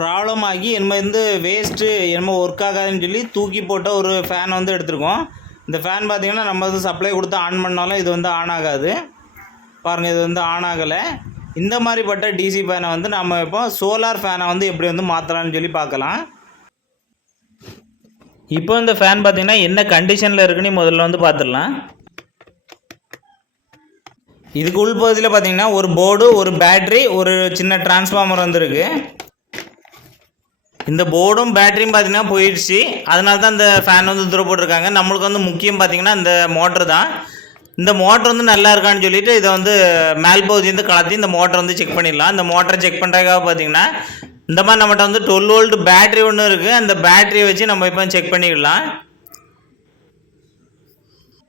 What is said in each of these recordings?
Problem ஆகி நம்ம waste என்னமோ ஒர்க் ஆகாதுன்னு சொல்லி தூக்கி போட்ட ஒரு ஃபேன் எடுத்திருக்கோம். இந்த ஃபேன் பார்த்திங்கன்னா நம்ம சப்ளை கொடுத்து ஆன் பண்ணாலும் இது ஆன் ஆகாது. பாருங்கள், இது ஆன் ஆகலை. இந்த மாதிரிப்பட்ட டிசி ஃபேனை நம்ம இப்போ சோலார் ஃபேனை எப்படி மாற்றலான்னு சொல்லி பார்க்கலாம். இப்போ இந்த ஃபேன் பார்த்திங்கன்னா என்ன கண்டிஷனில் இருக்குன்னு முதல்ல பார்த்துடலாம். இதுக்கு உள்பகுதியில் பார்த்திங்கன்னா ஒரு போர்டு, ஒரு பேட்ரி, ஒரு சின்ன டிரான்ஸ்ஃபார்மர் இருக்குது. இந்த போர்டும் பேட்டரியும் பார்த்திங்கன்னா போயிடுச்சு. அதனால தான் இந்த ஃபேன் தூர போட்டிருக்காங்க. நம்மளுக்கு முக்கியம் பார்த்திங்கன்னா இந்த மோட்ரு தான். இந்த மோட்ரு நல்லா இருக்கான்னு சொல்லிவிட்டு இதை மேல் பகுதி கலத்தி இந்த மோட்டரை செக் பண்ணிடலாம். இந்த மோட்டரை செக் பண்ணுறதுக்காக பார்த்திங்கன்னா இந்த மாதிரி நம்மகிட்ட 12 வோல்ட் பேட்ரி ஒன்று இருக்குது. அந்த பேட்டரியை வச்சு நம்ம இப்போ செக் பண்ணிடலாம்.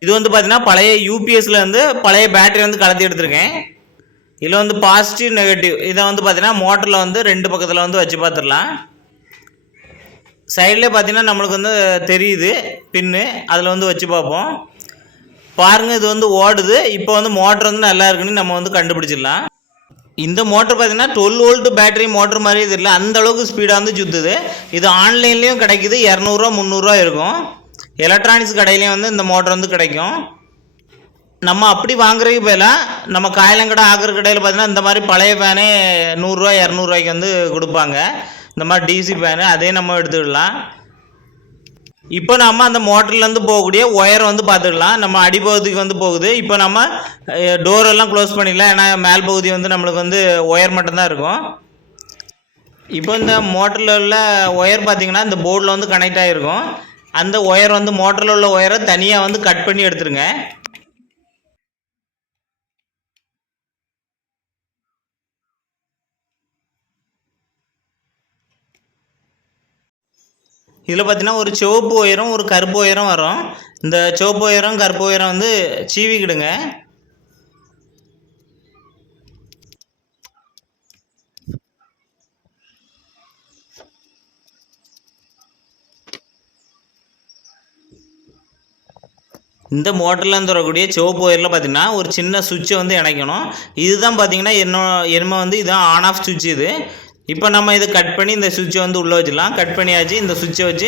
இது பார்த்திங்கன்னா பழைய யூபிஎஸ்லேருந்து பழைய பேட்டரி கலத்தி எடுத்திருக்கேன். இதில் பாசிட்டிவ் நெகட்டிவ் இதை பார்த்திங்கன்னா மோட்டரில் 2 பக்கத்தில் வச்சு பார்த்துடலாம். சைட்லேயே பார்த்திங்கன்னா நம்மளுக்கு தெரியுது பின்னு, அதில் வச்சு பார்ப்போம். பாருங்கள், இது ஓடுது. இப்போ மோட்ரு நல்லா இருக்குன்னு நம்ம கண்டுபிடிச்சிடலாம். இந்த மோட்ரு பார்த்திங்கன்னா 12 வோல்ட் பேட்டரி மோட்ரு மாதிரி இது இல்லை, அந்தளவுக்கு ஸ்பீடாக சுற்றுது. இது ஆன்லைன்லேயும் கிடைக்கிது. 200 ரூபா 300 ரூபா இருக்கும். எலக்ட்ரானிக்ஸ் கடையிலையும் இந்த மோட்ரு கிடைக்கும். நம்ம அப்படி வாங்குறதுக்கு பதிலாக நம்ம காயலங்கடை ஆகிற கடையில் பார்த்திங்கன்னா இந்த மாதிரி பழைய ஃபேனே 100 ரூபா 200 ரூபாய்க்கு கொடுப்பாங்க. இந்த மாதிரி டிசி ஃபேனு அதே நம்ம எடுத்துக்கலாம். இப்போ நம்ம அந்த மோட்டர்லேருந்து போகக்கூடிய ஒயர் பார்த்துக்கலாம். நம்ம அடிப்பகுதிக்கு போகுது. இப்போ நம்ம டோரெல்லாம் க்ளோஸ் பண்ணிடலாம். ஏன்னா மேல் பகுதி நம்மளுக்கு ஒயர் மட்டும்தான் இருக்கும். இப்போ இந்த மோட்டரில் உள்ள ஒயர் பார்த்திங்கன்னா இந்த போர்டில் கனெக்ட் ஆகிருக்கும். அந்த ஒயர் மோட்டரில் உள்ள ஒயரை தனியாக கட் பண்ணி எடுத்துருங்க. இதில் பார்த்திங்கன்னா ஒரு சிவப்பு ஒயரும் ஒரு கருப்பு ஒயரும் வரும். இந்த சிவப்பு ஒயரும் கருப்பு ஒயரும் சீவிக்கிடுங்க. இந்த மோட்டர்லேருந்து வரக்கூடிய சிவப்பு ஒயரில் பார்த்திங்கன்னா ஒரு சின்ன சுவிட்சை இணைக்கணும். இதுதான் பார்த்திங்கன்னா என்னமோ இதுதான் ஆன் ஆஃப் சுவிட்ச் இது. இப்போ நம்ம இதை கட் பண்ணி இந்த சுவிட்சை உள்ளே வச்சிடலாம். கட் பண்ணியாச்சு. இந்த சுவிட்சை வச்சு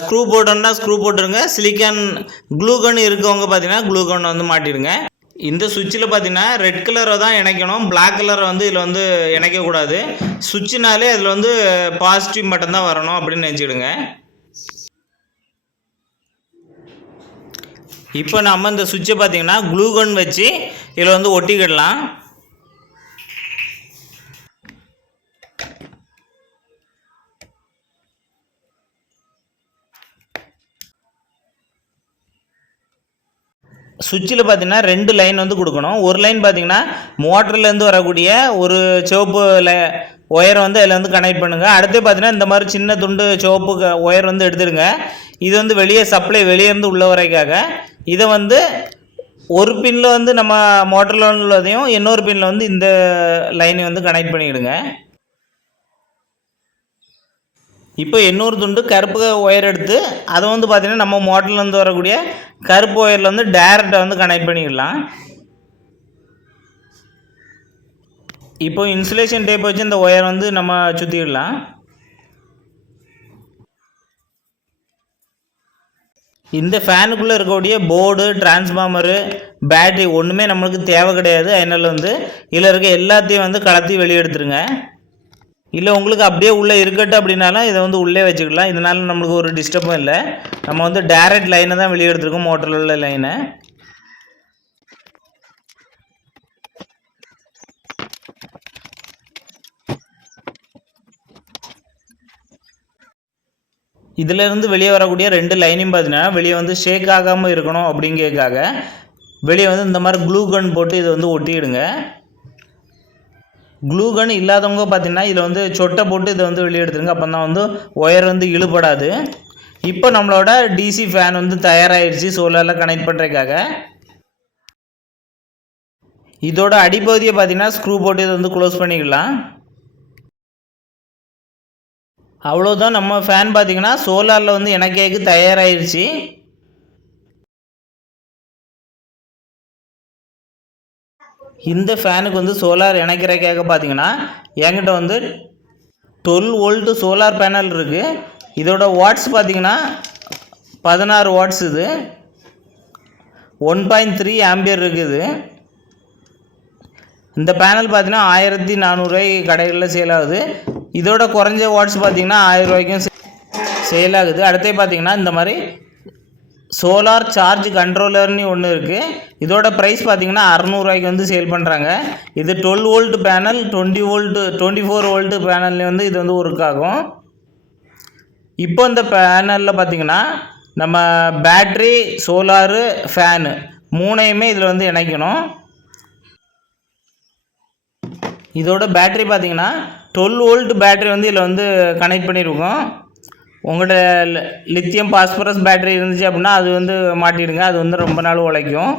ஸ்க்ரூ போட்டோன்னா ஸ்க்ரூ போட்டுருங்க. சிலிக்கான் க்ளூகன் இருக்கவங்க பார்த்திங்கன்னா க்ளூகன் மாட்டிடுங்க. இந்த சுவிட்சில் பார்த்திங்கன்னா ரெட் கலரை தான் இணைக்கணும். பிளாக் கலரை இதில் இணைக்கக்கூடாது. சுவிட்சுனாலே அதில் பாசிட்டிவ் மட்டும்தான் வரணும் அப்படின்னு நினச்சிடுங்க. இப்போ நம்ம இந்த சுவிட்சை பார்த்திங்கன்னா க்ளூகன் வச்சு இதில் ஒட்டிக்கிடலாம். சுவிட்சில் பார்த்திங்கன்னா 2 லைன் கொடுக்கணும். ஒரு லைன் பார்த்திங்கன்னா மோட்டர்லேருந்து வரக்கூடிய ஒரு சிவப்பு ஒயரை அதில் கனெக்ட் பண்ணுங்கள். அடுத்து பார்த்திங்கன்னா இந்த மாதிரி சின்ன துண்டு சிவப்பு ஒயர் எடுத்துடுங்க. இது வெளியே சப்ளை வெளியேருந்து உள்ள வரைக்காக இதை ஒரு பின்னில் நம்ம மோட்டரில் உள்ளதையும் இன்னொரு பின்னில் இந்த லைனை கனெக்ட் பண்ணிவிடுங்க. இப்போ இன்னொரு துண்டு கருப்பு ஒயர் எடுத்து அதை பார்த்திங்கன்னா நம்ம மோட்டர்லேருந்து வரக்கூடிய கருப்பு ஒயரில் டேரெக்டாக கனெக்ட் பண்ணிடலாம். இப்போ இன்சுலேஷன் டேப் வச்சு இந்த ஒயர் நம்ம சுற்றிடலாம். இந்த ஃபேனுக்குள்ளே இருக்கக்கூடிய போர்டு, டிரான்ஸ்ஃபார்மரு, பேட்ரி ஒன்றுமே நம்மளுக்கு தேவை கிடையாது. அதனால் இதில் இருக்க எல்லாத்தையும் கலத்தி வெளியே எடுத்துருங்க. இல்லை உங்களுக்கு அப்படியே உள்ளே இருக்கட்டும் அப்படின்னாலும் இதை உள்ளே வச்சுக்கலாம். இதனால் நம்மளுக்கு ஒரு டிஸ்டர்பும் இல்லை. நம்ம டைரக்ட் லைனை தான் வெளியே எடுத்துருக்கோம், மோட்டரில் உள்ள லைனை. இதிலேருந்து வெளியே வரக்கூடிய 2 லைனையும் பார்த்தீங்கன்னா வெளியே ஷேக் ஆகாமல் இருக்கணும் அப்படிங்கிறதுக்காக வெளியே இந்த மாதிரி க்ளூகன் போட்டு இதை ஒட்டிடுங்க. க்ளூகன் இல்லாதவங்க பார்த்திங்கன்னா இதில் சொட்டை போட்டு இதை வெளியே எடுத்துருங்க. அப்போ தான் ஒயர் இழுபடாது. இப்போ நம்மளோட டிசி ஃபேன் தயாராகிடுச்சு சோலாரில் கனெக்ட் பண்ணுறதுக்காக. இதோட அடிப்பகுதியை பார்த்திங்கன்னா ஸ்க்ரூ போட்டு இதை க்ளோஸ் பண்ணிக்கலாம். அவ்வளோதான், நம்ம ஃபேன் பார்த்திங்கன்னா சோலாரில் இணைக்கிறதுக்கு தயாராகிடுச்சு. இந்த ஃபேனுக்கு சோலார் இணைக்கிறதுக்காக பார்த்திங்கன்னா என்கிட்ட 12 வோல்ட் சோலார் பேனல் இருக்குது. இதோட வாட்ஸ் பார்த்திங்கன்னா 16 வாட்ஸ். இது 1.3 ஆம்பியர் இருக்குது. இந்த பேனல் பார்த்திங்கன்னா 1400 கடைகளில் சேல் ஆகுது. இதோட குறைஞ்ச வாட்ஸ் பார்த்திங்கன்னா 1000 ரூபாய்க்கும் சேல் ஆகுது. அடுத்தே பார்த்திங்கன்னா இந்த மாதிரி சோலார் சார்ஜ் கண்ட்ரோலர்னு ஒன்று இருக்குது. இதோட ப்ரைஸ் பார்த்திங்கன்னா 600 ரூபாய்க்கு வந்து சேல் பண்ணுறாங்க. இது 12 வோல்ட் பேனல், 24 வோல்ட் பேனல்ல வந்து இது வந்து ஒர்க் ஆகும். இப்போ இந்த பேனலில் பார்த்திங்கன்னா நம்ம பேட்ரி, சோலாரு, ஃபேனு மூணையுமே இதில் வந்து இணைக்கணும். இதோட பேட்ரி பார்த்திங்கன்னா 12 வோல்ட் பேட்ரி வந்து இதில் வந்து கனெக்ட் பண்ணியிருக்கோம். உங்கள்கிட்ட லித்தியம் பாஸ்பரஸ் பேட்ரி இருந்துச்சு அப்படின்னா அது வந்து மாட்டிடுங்க. அது வந்து ரொம்ப நாள் உழைக்கும்.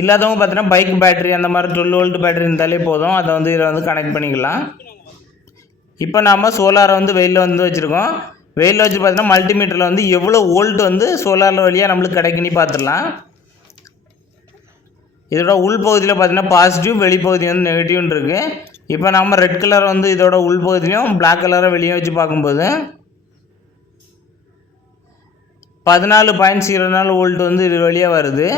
இல்லாதவங்க பார்த்தீங்கன்னா பைக் பேட்ரி அந்த மாதிரி 12 வோல்ட் பேட்ரி இருந்தாலே போதும். அதை வந்து இதில் வந்து கனெக்ட் பண்ணிக்கலாம். இப்போ நாம் சோலாரை வந்து வெயிலில் வந்து வச்சுருக்கோம். வெயிலில் வச்சு பார்த்தீங்கன்னா மல்டிமீட்டரில் வந்து எவ்வளோ வோல்ட் வந்து சோலாரில் வழியாக நம்மளுக்கு கிடைக்குன்னு பார்த்துடலாம். இதோட உள்பகுதியில் பார்த்தீங்கன்னா பாசிட்டிவ், வெளிப்பகுதி வந்து நெகட்டிவ்னு இருக்குது. இப்போ நம்ம ரெட் கலர் வந்து இதோட உள்பகுதியும் பிளாக் கலரை வெளியே வச்சு பார்க்கும்போது 14.04 வோல்ட் வந்து இது வழியாக வருது.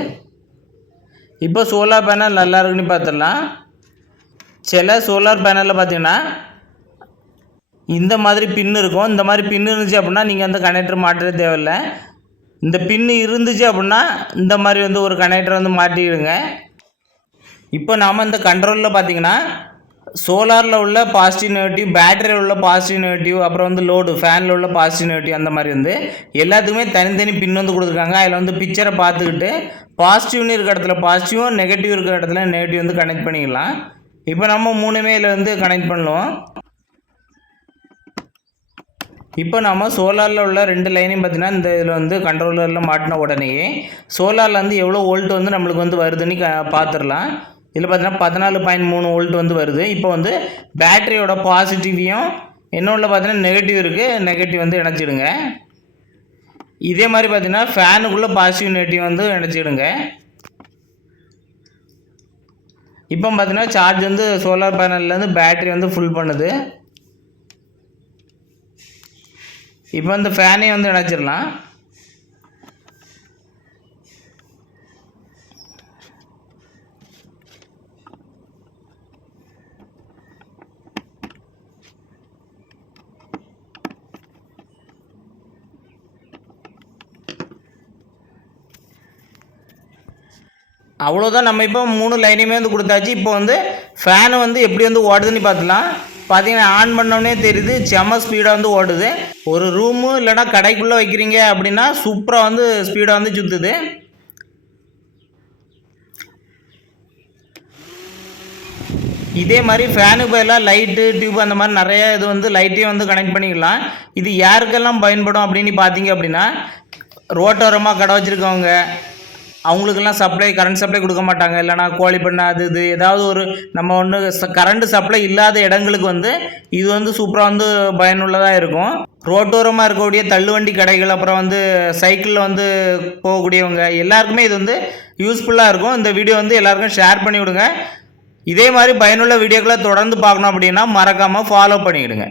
இப்போ சோலார் பேனல் நல்லா இருக்குன்னு பார்த்துடலாம். சில சோலார் பேனலில் பார்த்தீங்கன்னா இந்த மாதிரி பின் இருக்கும். இந்த மாதிரி பின் இருந்துச்சு அப்படின்னா நீங்கள் அந்த கனெக்டர் மாட்டவே தேவையில்லை. இந்த பின்னு இருந்துச்சு அப்படின்னா இந்த மாதிரி வந்து ஒரு கனெக்டர் வந்து மாட்டிடுங்க. இப்போ நாம் இந்த கண்ட்ரோலில் பார்த்தீங்கன்னா சோலாரில் உள்ள பாசிட்டிவ் நெகட்டிவ், பேட்டரியில் உள்ள பாசிட்டிவ் நெகட்டிவ், அப்புறம் வந்து லோடு ஃபேனில் உள்ள பாசிட்டிவ் நெகட்டிவ் அந்த மாதிரி வந்து எல்லாத்துக்குமே தனித்தனி பின் வந்து கொடுத்துருக்காங்க. அதில் வந்து பிக்சரை பார்த்துக்கிட்டு பாசிட்டிவ்னு இருக்கிற இடத்துல பாசிட்டிவும், நெகட்டிவ் இருக்கிற இடத்துல நெகட்டிவ் வந்து கனெக்ட் பண்ணிக்கலாம். இப்போ நம்ம மூணுமே இதில் வந்து கனெக்ட் பண்ணுவோம். இப்போ நம்ம சோலாரில் உள்ள 2 லைனையும் பார்த்தீங்கன்னா இந்த இதில் வந்து கண்ட்ரோலரில் மாட்டின உடனேயே சோலாரில் வந்து எவ்வளோ வோல்ட் வந்து நம்மளுக்கு வந்து வருதுன்னு பார்த்துடலாம். இதில் பார்த்தீங்கன்னா 14.3 வோல்ட் வந்து வருது. இப்போ வந்து பேட்டரியோட பாசிட்டிவையும் இன்னொன்று பார்த்தீங்கன்னா நெகட்டிவ் இருக்குது, நெகட்டிவ் வந்து இணைச்சிடுங்க. இதே மாதிரி பார்த்தீங்கன்னா ஃபேனுக்குள்ளே பாசிட்டிவ் நெகட்டிவ் வந்து இணைச்சிடுங்க. இப்போ பார்த்தீங்கன்னா சார்ஜ் வந்து சோலார் பேனல்லேருந்து பேட்டரி வந்து ஃபுல் பண்ணுது. இப்போ இந்த ஃபேனையும் வந்து இணைச்சிடலாம். அவ்வளோதான். நம்ம இப்போ 3 லைனையுமே வந்து கொடுத்தாச்சு. இப்போ வந்து ஃபேனை வந்து எப்படி வந்து ஓடுதுன்னு பார்த்துலாம். பார்த்தீங்கன்னா ஆன் பண்ணோடனே தெரியுது, செம்ம ஸ்பீடாக வந்து ஓடுது. ஒரு ரூமு இல்லைனா கடைக்குள்ளே வைக்கிறீங்க அப்படின்னா சூப்பராக வந்து ஸ்பீடாக வந்து சுற்றுது. இதே மாதிரி ஃபேனுக்கு பதிலாக லைட்டு, டியூப் அந்த மாதிரி நிறைய இது வந்து லைட்டையும் வந்து கனெக்ட் பண்ணிக்கலாம். இது யாருக்கெல்லாம் பயன்படும் அப்படின்னு பார்த்தீங்க அப்படின்னா ரோட்டோரமாக கடை வச்சுருக்கவங்க, அவங்களுக்கெல்லாம் கரண்ட் சப்ளை கொடுக்க மாட்டாங்க. இல்லைனா கோழி பண்ணை அது இது ஏதாவது ஒரு நம்ம ஒன்று கரண்ட் சப்ளை இல்லாத இடங்களுக்கு வந்து இது வந்து சூப்பராக வந்து பயனுள்ளதாக இருக்கும். ரோட்டோரமாக இருக்கக்கூடிய தள்ளுவண்டி கடைகள், அப்புறம் வந்து சைக்கிளில் வந்து போகக்கூடியவங்க எல்லாருக்குமே இது வந்து யூஸ்ஃபுல்லாக இருக்கும். இந்த வீடியோ வந்து எல்லாருக்கும் ஷேர் பண்ணி விடுங்க. இதே மாதிரி பயனுள்ள வீடியோக்களை தொடர்ந்து பார்க்கணும் அப்படின்னா மறக்காமல் ஃபாலோ பண்ணிவிடுங்க.